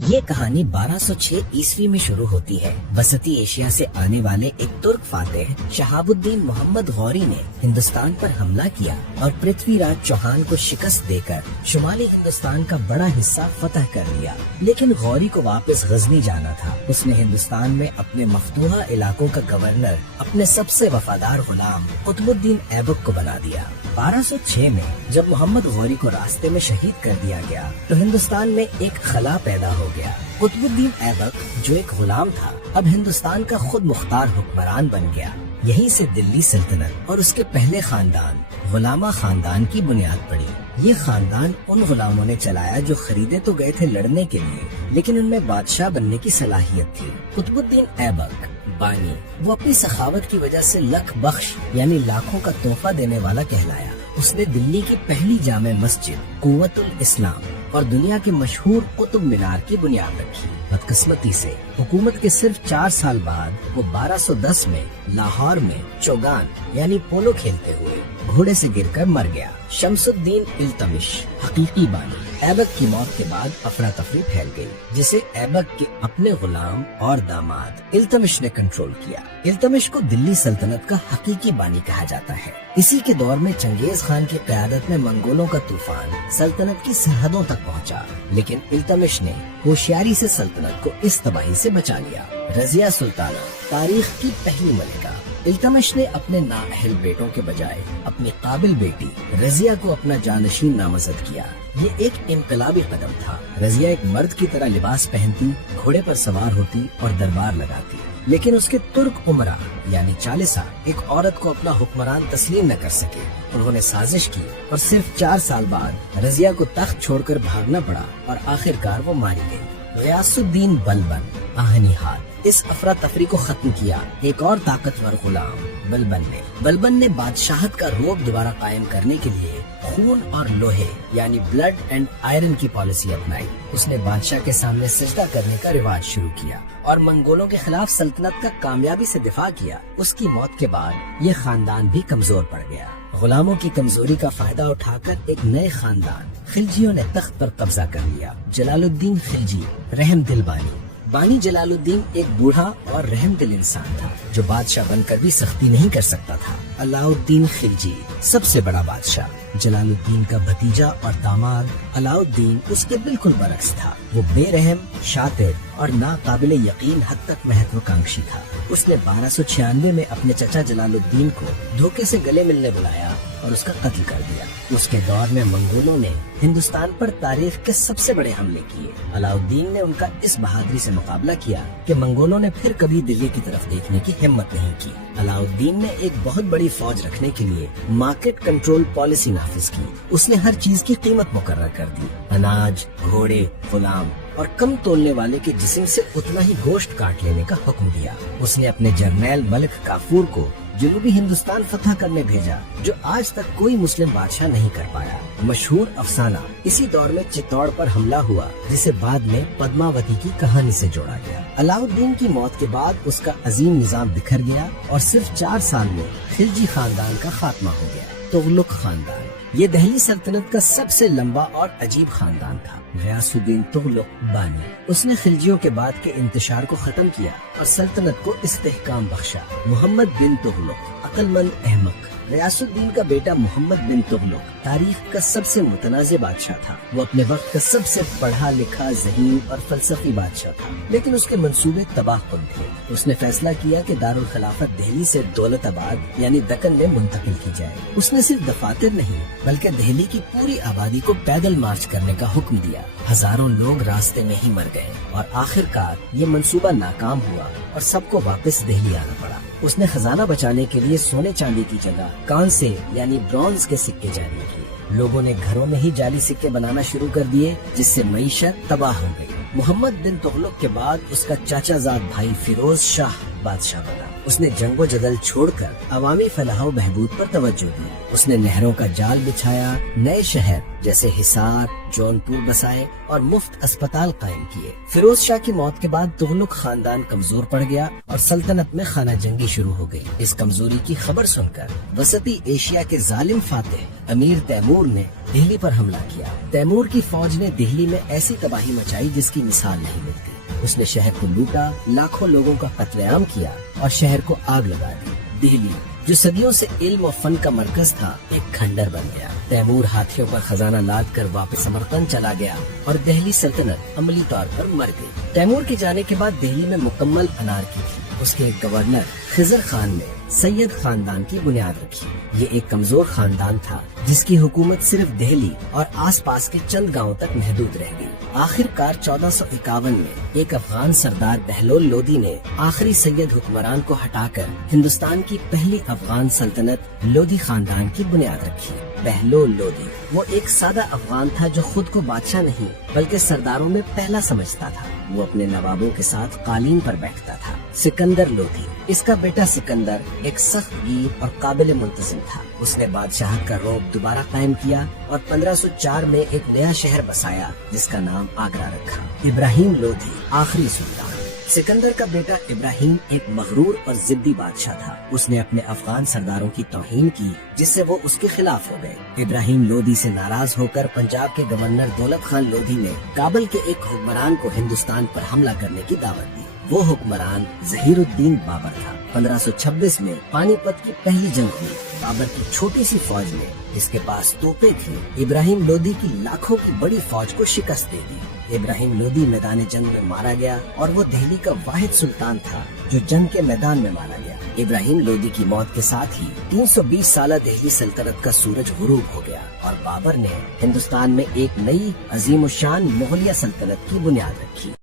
یہ کہانی 1206 عیسوی میں شروع ہوتی ہے۔ وسطی ایشیا سے آنے والے ایک ترک فاتح شہاب الدین محمد غوری نے ہندوستان پر حملہ کیا اور پرتھوی راج چوہان کو شکست دے کر شمالی ہندوستان کا بڑا حصہ فتح کر لیا۔ لیکن غوری کو واپس غزنی جانا تھا۔ اس نے ہندوستان میں اپنے مفتوحہ علاقوں کا گورنر اپنے سب سے وفادار غلام قطب الدین ایبک کو بنا دیا۔ 1206 میں جب محمد غوری کو راستے میں شہید کر دیا گیا تو ہندوستان میں ایک خلا پیدا ہو گیا۔ قطب الدین ایبک جو ایک غلام تھا اب ہندوستان کا خود مختار حکمران بن گیا۔ یہیں سے دلی سلطنت اور اس کے پہلے خاندان غلامہ خاندان کی بنیاد پڑی۔ یہ خاندان ان غلاموں نے چلایا جو خریدے تو گئے تھے لڑنے کے لیے، لیکن ان میں بادشاہ بننے کی صلاحیت تھی۔ قطب الدین ایبک بانی وہ اپنی سخاوت کی وجہ سے لکھ بخش یعنی لاکھوں کا تحفہ دینے والا کہلایا۔ اس نے دلی کی پہلی جامع مسجد قوت الاسلام اور دنیا کے مشہور قطب مینار کی بنیاد رکھی۔ بدقسمتی سے حکومت کے صرف 4 سال بعد وہ 1210 میں لاہور میں چوگان یعنی پولو کھیلتے ہوئے گھوڑے سے گر کر مر گیا۔ شمس الدین التمش حقیقی بانی ایبک کی موت کے بعد افراتفری پھیل گئی، جسے ایبک کے اپنے غلام اور داماد التمش نے کنٹرول کیا۔ التمش کو دلی سلطنت کا حقیقی بانی کہا جاتا ہے۔ اسی کے دور میں چنگیز خان کی قیادت میں منگولوں کا طوفان سلطنت کی سرحدوں تک پہنچا، لیکن التمش نے ہوشیاری سے سلطنت کو اس تباہی سے بچا لیا۔ رضیہ سلطانہ تاریخ کی پہلی ملکہ۔ التمش نے اپنے نااہل بیٹوں کے بجائے اپنی قابل بیٹی رضیہ کو اپنا جانشین نامزد کیا۔ یہ ایک انقلابی قدم تھا۔ رضیہ ایک مرد کی طرح لباس پہنتی، گھوڑے پر سوار ہوتی اور دربار لگاتی، لیکن اس کے ترک عمرا یعنی چالسا ایک عورت کو اپنا حکمران تسلیم نہ کر سکے۔ انہوں نے سازش کی اور صرف 4 سال بعد رضیہ کو تخت چھوڑ کر بھاگنا پڑا اور آخرکار وہ ماری گئی۔ غیاث الدین بلبن آہنی ہاتھ اس افراتفری کو ختم کیا۔ ایک اور طاقتور غلام بلبن نے بادشاہت کا رعب دوبارہ قائم کرنے کے لیے خون اور لوہے یعنی بلڈ اینڈ آئرن کی پالیسی اپنائی۔ اس نے بادشاہ کے سامنے سجدہ کرنے کا رواج شروع کیا اور منگولوں کے خلاف سلطنت کا کامیابی سے دفاع کیا۔ اس کی موت کے بعد یہ خاندان بھی کمزور پڑ گیا۔ غلاموں کی کمزوری کا فائدہ اٹھا کر ایک نئے خاندان خلجیوں نے تخت پر قبضہ کر لیا۔ جلال الدین خلجی رحم دل بانی جلال الدین ایک بوڑھا اور رحم دل انسان تھا جو بادشاہ بن کر بھی سختی نہیں کر سکتا تھا۔ علاء الدین خلجی سب سے بڑا بادشاہ جلال الدین کا بھتیجا اور داماد علاء الدین اس کے بالکل برعکس تھا۔ وہ بے رحم، شاطر اور ناقابل یقین حد تک مہتواکانکشی تھا۔ اس نے 1296 میں اپنے چچا جلال الدین کو دھوکے سے گلے ملنے بلایا اور اس کا قتل کر دیا۔ اس کے دور میں منگولوں نے ہندوستان پر تاریخ کے سب سے بڑے حملے کیے۔ علاء الدین نے ان کا اس بہادری سے مقابلہ کیا کہ منگولوں نے پھر کبھی دلی کی طرف دیکھنے کی ہمت نہیں کی۔ علاء الدین نے ایک بہت بڑی فوج رکھنے کے لیے مارکیٹ کنٹرول پالیسی نافذ کی۔ اس نے ہر چیز کی قیمت مقرر کر دی، اناج، گھوڑے، غلام اور کم تولنے والے کے جسم سے اتنا ہی گوشت کاٹ لینے کا حکم دیا۔ اس نے اپنے جرنیل ملک کافور کو جنوبی ہندوستان فتح کرنے بھیجا، جو آج تک کوئی مسلم بادشاہ نہیں کر پایا۔ مشہور افسانہ اسی دور میں چتوڑ پر حملہ ہوا، جسے بعد میں پدماوتی کی کہانی سے جوڑا گیا۔ علاء الدین کی موت کے بعد اس کا عظیم نظام بکھر گیا اور صرف 4 سال میں خلجی خاندان کا خاتمہ ہو گیا۔ تغلق خاندان یہ دہلی سلطنت کا سب سے لمبا اور عجیب خاندان تھا۔ غیاث الدین تغلق بانی اس نے خلجیوں کے بعد کے انتشار کو ختم کیا اور سلطنت کو استحکام بخشا۔ محمد بن تغلق عقل مند احمق غیاث الدین کا بیٹا محمد بن تغلق تاریخ کا سب سے متنازع بادشاہ تھا۔ وہ اپنے وقت کا سب سے پڑھا لکھا، ذہین اور فلسفی بادشاہ تھا، لیکن اس کے منصوبے تباہ کن تھے۔ اس نے فیصلہ کیا کہ دارالخلافت دہلی سے دولت آباد یعنی دکن میں منتقل کی جائے۔ اس نے صرف دفاتر نہیں بلکہ دہلی کی پوری آبادی کو پیدل مارچ کرنے کا حکم دیا۔ ہزاروں لوگ راستے میں ہی مر گئے اور آخرکار یہ منصوبہ ناکام ہوا اور سب کو واپس دہلی آنا پڑا۔ اس نے خزانہ بچانے کے لیے سونے چاندی کی جگہ کانسے یعنی برونز کے سکے جاری کیے۔ لوگوں نے گھروں میں ہی جعلی سکے بنانا شروع کر دیے، جس سے معیشت تباہ ہو گئی۔ محمد بن تغلق کے بعد اس کا چاچا زاد بھائی فیروز شاہ بادشاہ بنا۔ اس نے جنگ و جدل چھوڑ کر عوامی فلاح و بہبود پر توجہ دی۔ اس نے نہروں کا جال بچھایا، نئے شہر جیسے حصار، جونپور بسائے اور مفت اسپتال قائم کیے۔ فیروز شاہ کی موت کے بعد تغلق خاندان کمزور پڑ گیا اور سلطنت میں خانہ جنگی شروع ہو گئی۔ اس کمزوری کی خبر سن کر وسطی ایشیا کے ظالم فاتح امیر تیمور نے دہلی پر حملہ کیا۔ تیمور کی فوج نے دہلی میں ایسی تباہی مچائی جس کی مثال نہیں ملتی۔ اس نے شہر کو لوٹا، لاکھوں لوگوں کا قتل عام کیا اور شہر کو آگ لگا دی۔ دہلی جو صدیوں سے علم و فن کا مرکز تھا ایک کھنڈر بن گیا۔ تیمور ہاتھیوں پر خزانہ لاد کر واپس سمرقند چلا گیا اور دہلی سلطنت عملی طور پر مر گئی۔ تیمور کے جانے کے بعد دہلی میں مکمل انارکی تھی۔ اس کے ایک گورنر خضر خان نے سید خاندان کی بنیاد رکھی۔ یہ ایک کمزور خاندان تھا جس کی حکومت صرف دہلی اور آس پاس کے چند گاؤں تک محدود رہ گئی۔ آخر کار 1451 میں ایک افغان سردار بہلول لودھی نے آخری سید حکمران کو ہٹا کر ہندوستان کی پہلی افغان سلطنت لودھی خاندان کی بنیاد رکھی۔ بہلول لودھی وہ ایک سادہ افغان تھا جو خود کو بادشاہ نہیں بلکہ سرداروں میں پہلا سمجھتا تھا۔ وہ اپنے نوابوں کے ساتھ قالین پر بیٹھتا تھا۔ سکندر لودھی، اس کا بیٹا سکندر ایک سخت گیر اور قابل منتظم تھا۔ اس نے بادشاہت کا رعب دوبارہ قائم کیا اور 1504 میں ایک نیا شہر بسایا جس کا نام آگرہ رکھا۔ ابراہیم لودھی آخری سلطان۔ سکندر کا بیٹا ابراہیم ایک مغرور اور ضدی بادشاہ تھا۔ اس نے اپنے افغان سرداروں کی توہین کی جس سے وہ اس کے خلاف ہو گئے۔ ابراہیم لودھی سے ناراض ہو کر پنجاب کے گورنر دولت خان لودھی نے کابل کے ایک حکمران کو ہندوستان پر حملہ کرنے کی دعوت دی۔ وہ حکمران ظہیر الدین بابر تھا۔ 1526 میں پانی پت کی پہلی جنگ ہوئی۔ بابر کی چھوٹی سی فوج نے جس کے پاس توپیں تھیں ابراہیم لودھی کی لاکھوں کی بڑی فوج کو شکست دے دی۔ ابراہیم لودھی میدان جنگ میں مارا گیا اور وہ دہلی کا واحد سلطان تھا جو جنگ کے میدان میں مارا گیا۔ ابراہیم لودھی کی موت کے ساتھ ہی 320 سالہ دہلی سلطنت کا سورج غروب ہو گیا اور بابر نے ہندوستان میں ایک نئی عظیم الشان مغلیہ سلطنت کی بنیاد رکھی۔